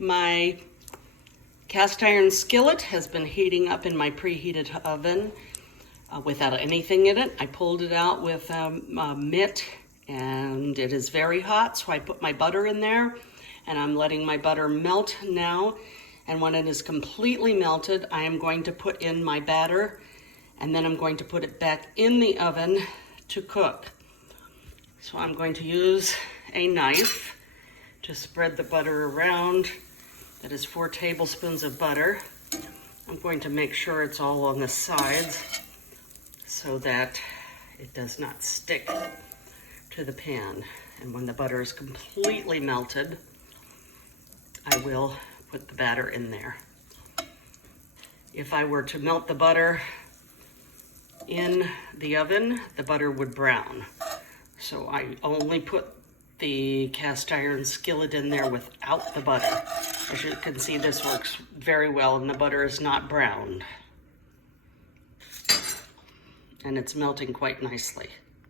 My cast iron skillet has been heating up in my preheated oven without anything in it. I pulled it out with a mitt and it is very hot, so I put my butter in there and I'm letting my butter melt now. And when it is completely melted, I am going to put in my batter and then I'm going to put it back in the oven to cook. So I'm going to use a knife to spread the butter around. That is 4 tablespoons of butter. I'm going to make sure it's all on the sides so that it does not stick to the pan. And when the butter is completely melted, I will put the batter in there. If I were to melt the butter in the oven, the butter would brown. So I only put the cast iron skillet in there without the butter. As you can see, this works very well and the butter is not browned. And it's melting quite nicely.